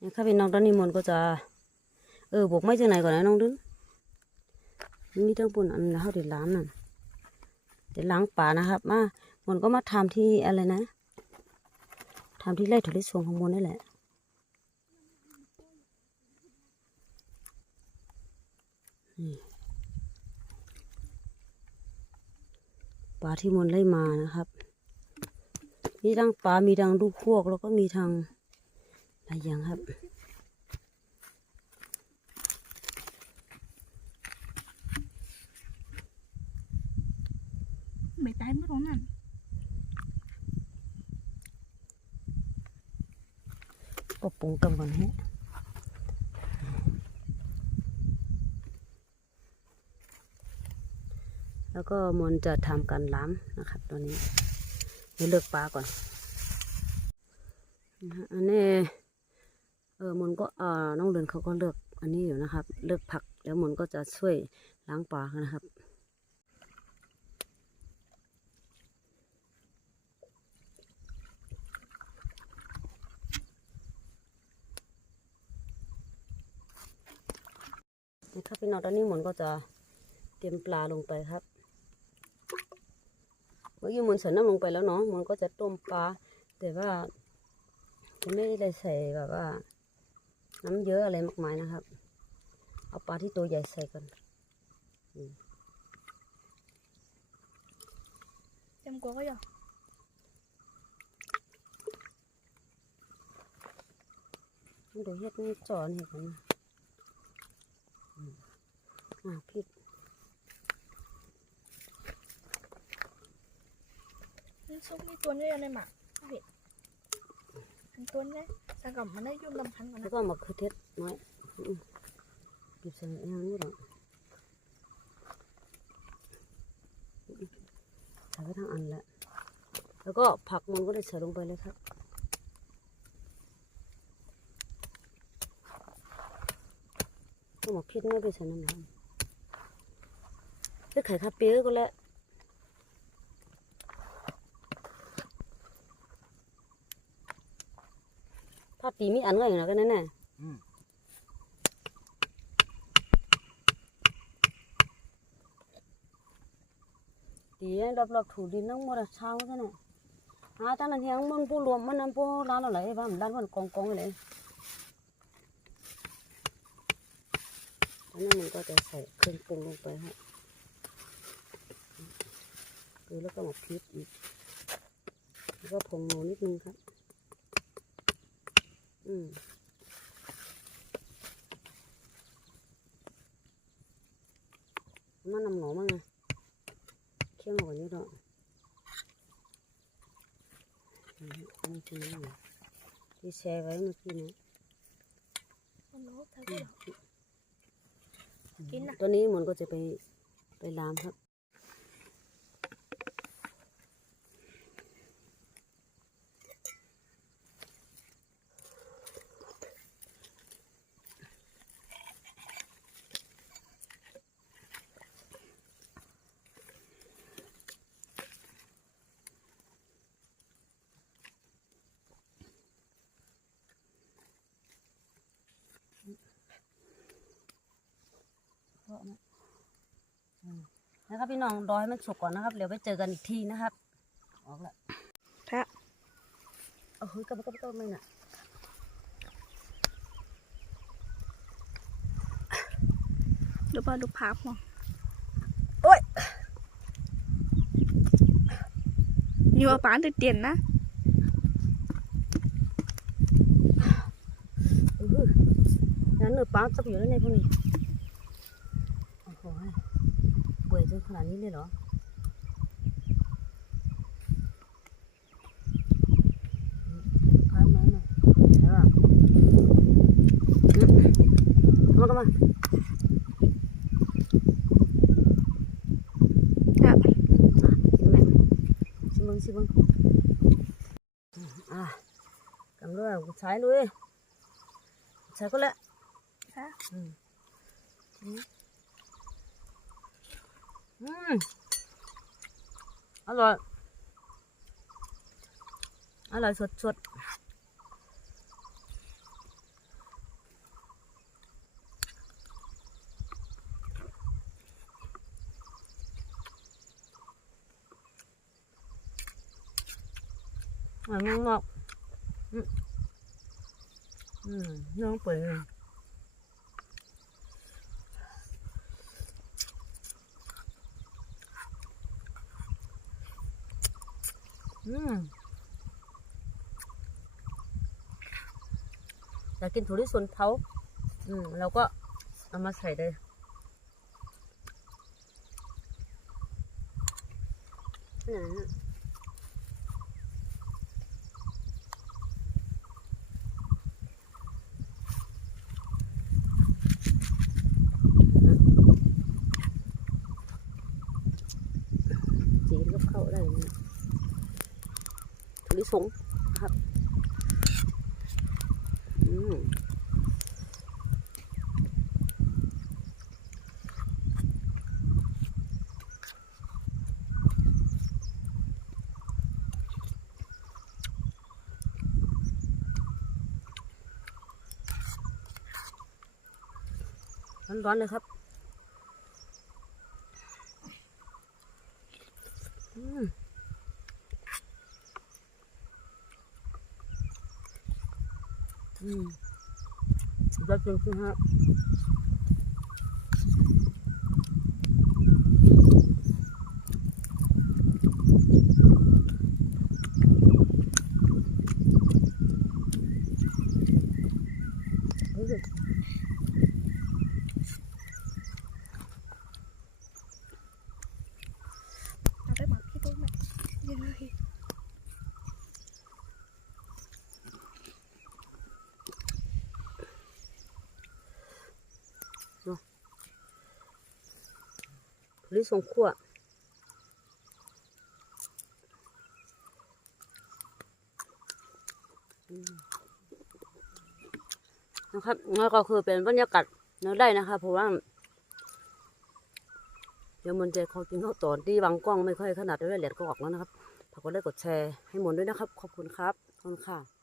เนี่ยข้าพี่น้องตอนนี้มนก็จะ เออ บวกไม่จากไหนก่อนนะน้องดึงมีทั้งปุ่นอันเขาเดี๋ยวล้างนั่นเดี๋ยวล้างป่านะครับ มามนก็มาทำที่อะไรนะทำที่ไร่ถั่วลิสงของมนนี่แหละนี่ปลาที่มนไล่มานะครับ มีทั้งปลา มีทั้งลูกพวก แล้วก็มีทั้ง หลายอย่างครับไม่ตายไม่รู้นั่นก็ปรุงกันก่อนฮะแล้วก็มนจะทำการล้ำนะครับตัวนี้เดี๋ยวเลือกปลาก่อนนะฮะอันนี้ เออมนก็เอ่อน้องเดินเขาก็เลือกอันนี้อยู่นะครับ เลือกผักแล้วมนก็จะช่วยล้างปลานะครับนะครับพี่น้องตอนนี้หมนก็จะเตรียมปลาลงไปครับ เมื่อกี้หมนใส่น้ำลงไปแล้วเนาะหมนก็จะต้มปลาแต่ว่าไม่ได้ใส่แบบว่า น้ำเยอะอะไรมากมายนะครับ เอาปลาที่ตัวใหญ่ใส่กันเต็มกลัวก็ยอมันเดี๋ยวเฮ็ดนี่จอนเห็ดกันนะอืมอะพริกนี่ซุปมีตัวนี้ในหมักเห็ด ตัวนี้สังกับมันได้ยุ่มลำพันกันแล้วก็มะเขือเทศน้อยอืมหยิบใส่อันนี้หรอใส่ไปทั้งอันแหละแล้วก็ผักมันก็ได้ใส่ลงไปเลยครับก็หมกพริกไม่ไปใส่น้ำมันจะไข่คาเปียก็แล้ว ถ้าตีมีอันก็อย่างนั้นก็นั่นแน่อืมตีรอบรอบๆถูดินน้องมดเช้าซะน่ะหาตั้งนั้นเฮียงมันผู้รวมมันนั่นผู้ร้านอะไรบ้างร้านมันกองกองเลยอันนั้นมันก็จะใส่เครื่องปรุงลงไปฮะคือแล้วก็หมกพริกอีก แล้วก็ผงหนูนิดนึงครับ อืมมันนำหนูมั้งไงเข้มกว่านี้หรอกอืมอันนี้คือนี่ที่แช่ไว้เมื่อกี้นี้มันรู้เธอก็ยอกินน่ะตัวนี้มันก็จะไปไปลามครับ นะครับพี่น้องรอให้มันสุกก่อนนะครับเดี๋ยวไปเจอกันอีกทีนะครับออกแล้วครับเอาเฮ้ยกระเบื้องกระเบื้องไม่น่ะดูป่าดูภาพมั้งโอ้ยอยู่กับป้าติดเตียนนะเอองั้นเนื้อปลาจะไปอยู่แล้วในพวกนี้โอ้โห เปื่อยจนขนาดนี้เลยเหรอพามาหน่อยเดี๋ยวอะอืมเข้ามาเข้ามาครับอะชิมแม่ชิมเบิ้งชิมเบิ้งอะกำลังใช้เลยใช้ก็แล้วค่ะอืม อร่อย อร่อยสดสดอะงอกอืมอืมน้องเปิด อยากกินถั่วลิสงเผาอืมเราก็เอามาใส่เลยนี่นจีนก็เข้าได้นะ ถั่วลิสงครับอืมร้อนๆเลยครับ อืม อืมสุดยอดจริงๆฮะอืม เอาไปหมักที่ต้นแม่ยังไง ถั่วลิสงคั่วนะครับแล้วก็คือเป็นบรรยากาศเนื้อได้นะคะเพราะว่า เดี๋ยวมันจะเขาจริงเขาตอนที่วางกล้องไม่ค่อยขนาดด้วยแหลดก็ออกแล้วนะครับฝากกดไลค์กดแชร์ให้มดด้วยนะครับ ขอบคุณครับขอบคุณค่ะ